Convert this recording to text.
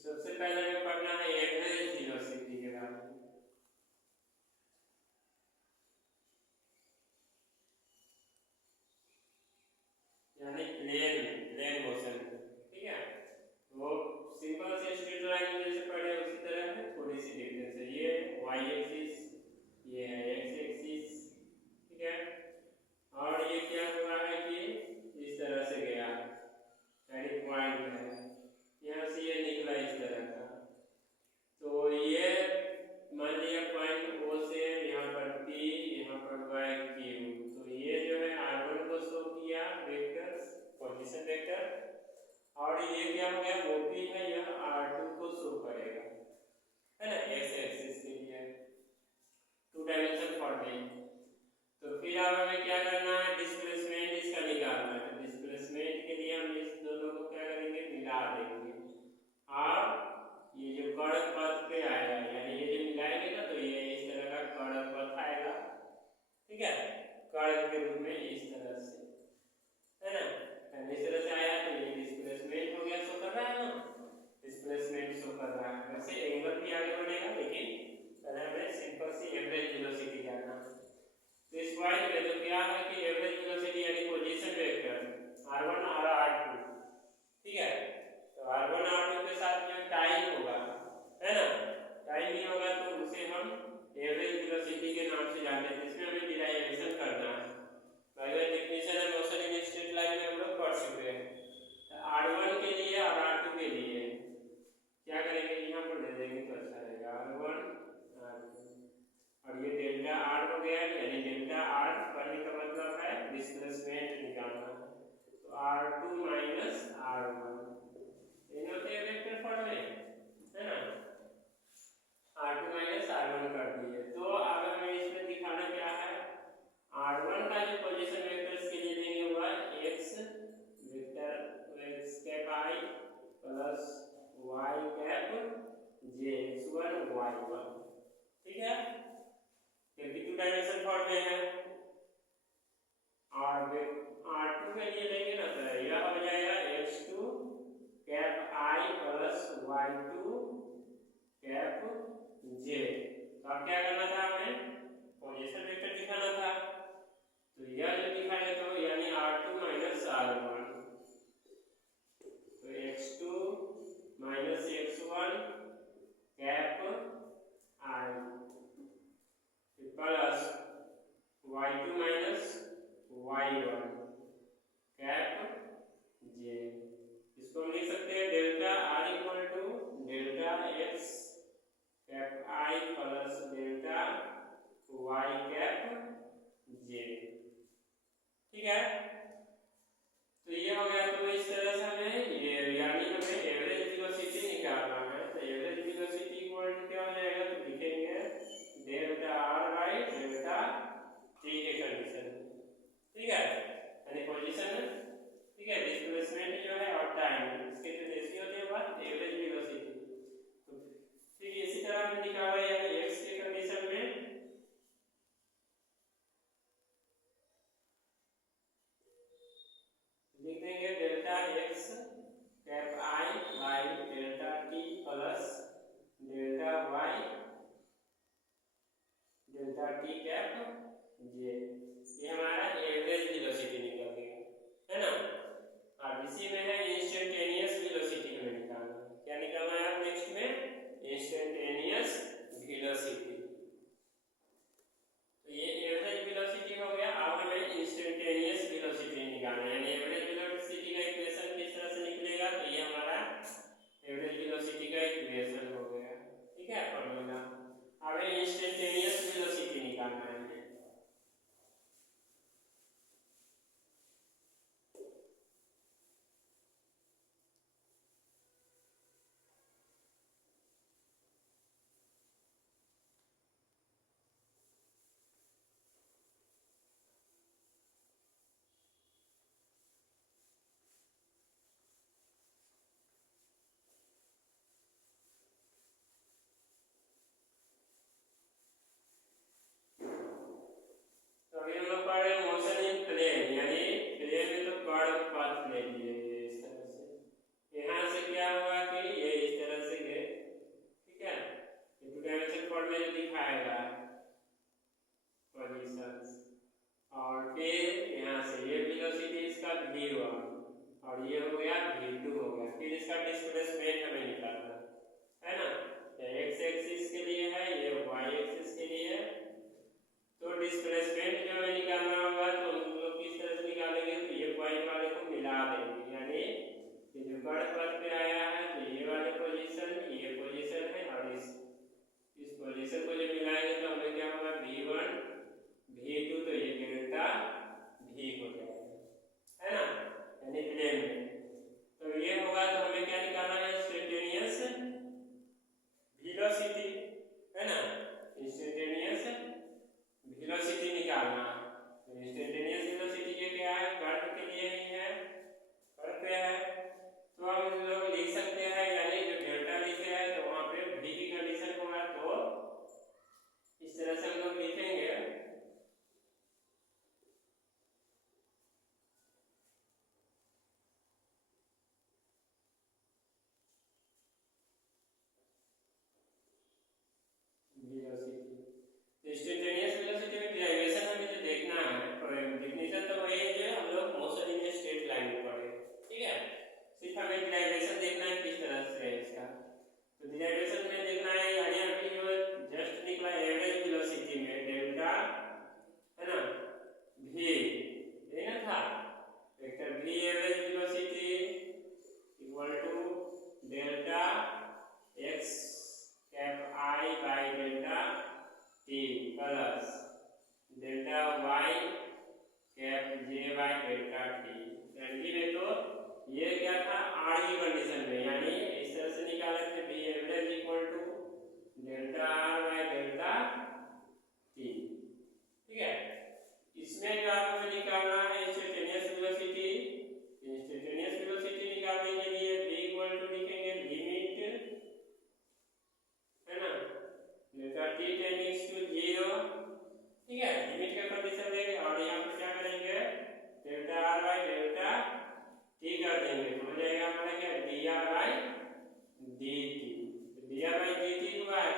सबसे पहले हमें पढ़ना है एवरेज वेलोसिटी के बारे में। यानी प्लेन मोशन, ठीक है। वो सिंपल से स्ट्रेट लाइन में जैसे पढ़े उसी तरह है, थोड़ी सी डिफरेंस है। ये y एक्सिस, ये है x एक्सिस, ठीक है। और ये क्या हुआ है कि इस तरह से गया, यानी पॉइंट है, यहाँ से ये निकला इस तरह का। तो ये मान लिया पॉइंट O से यहाँ पर P, यहाँ पर y Q। तो ये जो है r1 को शो किया वेक्टर, पोजीशन वेक्टर। और ये क्या हो गया, OP है, यह r2 को शो करेगा, है ना, x एक्सिस के लिए, 2 डायमेंशन फॉर्मेट। तो फिर अब हमें क्या करना है, डिस्प्लेसमेंट इसका निकालना है। तो डिस्प्लेसमेंट के लिए हम इस दोनों को क्या करेंगे, मिला देंगे। और ये जो कर्व पथ पे आएगा, यानी ये जो मिलाएंगे ना, तो ये इस तरह का कर्व पथ आएगा, ठीक है, कर्व के रूप में इस तरह से, है ना। इस तरह से आया तो ये डिस्प्लेसमेंट हो गया, शो कर रहा है ना, डिस्प्लेसमेंट शो कर रहा है। वैसे एंगल भी आगे बढ़ेगा, लेकिन पहले हमें सिंपल सी एवरेज वेलोसिटी जानना है। तो इस पॉइंट में तो क्या है कि एवरेज वेलोसिटी यानी पोजीशन वेक्टर r1 और r2, ठीक है। तो r1 r2 के साथ जो टाइम होगा, है ना, टाइम ही होगा, तो उसे हम एवरेज वेलोसिटी के नाम से जानते हैं, जिसमें हमें डिराइवेशन करना है। By the definition of motion in straight line में हम लोग पढ़ चुके हैं। r1 के लिए और r2 के लिए क्या करेंगे, यहाँ पर दे देंगे तो अच्छा रहेगा, r1 r2। और ये डेल्टा r हो गया, यानी डेल्टा r करने का मतलब है डिस्प्लेसमेंट निकालना है। तो r2 माइनस r1 इन होते हैं वेक्टर फॉर्म में, है ना, r2 माइनस r1 कर दिए। तो अब हमें इसमें दिखाना क्या है, r1 का जो पोजीशन वेक्टर्स के लिए देंगे वो है x vector x cap i plus y cap j, x1 y1, ठीक है, क्योंकि 2 डायमेंशन फॉर्म में है। और r2 के लिए लेंगे ना, तो यह हो जाएगा x2 cap i plus y2 cap j। तो अब क्या करना था, हमें पोजीशन वेक्टर दिखाना था। तो यह जो दिखाया तो यानी r2 माइनस r1, तो x2 minus x1 cap i plus y2 minus y1 cap j। इसको हम लिख सकते हैं delta r equal to delta x cap i plus delta y cap j, ठीक है। तो ये हो गया। तो इस तरह से हमें ये यानी हमें एवरेज वेलोसिटी निकालना है। तो एवरेज वेलोसिटी इक्वल टू क्या हो जाएगा, तो लिखेंगे delta r by delta t के कंडीशन, ठीक है, यानी पोजीशन, ठीक है, डिस्प्लेसमेंट जो है और टाइम, इसके जो रेशियो होते हैं वो एवरेज वेलोसिटी। तो ठीक इसी तरह हम निकाला, यानी x के कंडीशन में लिख देंगे delta x cap i by delta t plus delta y delta t cap j। ये हमारा एवरेज वेलोसिटी निकल गया, है ना। अब इसी में है इंस्टेंटेनियस वेलोसिटी हमें निकालना है। क्या निकालना है अब नेक्स्ट में, इंस्टेंटेनियस वेलोसिटी। तो ये एवरेज वेलोसिटी हो गया। अब हमें इंस्टेंटेनियस वेलोसिटी निकालना है, यानी एवरेज वेलोसिटी का इक्वेशन किस तरह से निकलेगा, तो ये हमारा एवरेज वेलोसिटी का इक्वेशन हो गया, ठीक है, फॉर्मूला। अब इंस्टेंटेनियस वेलोसिटी निकालना है। अभी हम लोग पढ़ रहे हैं मोशन इन प्लेन, यानी प्लेन में तो कर्व पथ ले लिए इस तरह से। यहाँ से क्या हुआ कि ये इस तरह से इक्वेशन में देखना है यानी अभी जो जस्ट निकला एवरेज वेलोसिटी में डेल्टा है ना v ये ना था vector v average velocity equal to delta x cap i by delta t plus delta y cap j by delta t। एनडी में तो ये क्या था r की कंडीशन में यानी इस तरह से निकाले थे v average equal to delta r by delta t। ठीक है, इसमें जो आपको निकालना है इंस्टेंटेनियस वेलोसिटी। इंस्टेंटेनियस वेलोसिटी निकालने के लिए v इक्वल टू लिखेंगे लिमिट है ना डेल्टा t टेंडिंग्स टू 0। ठीक है, लिमिट का कंडीशन लेंगे और यहाँ पर क्या करेंगे delta r by delta t कर देंगे तो हो जाएगा हमारा क्या dr by dt। dr by dt हुआ है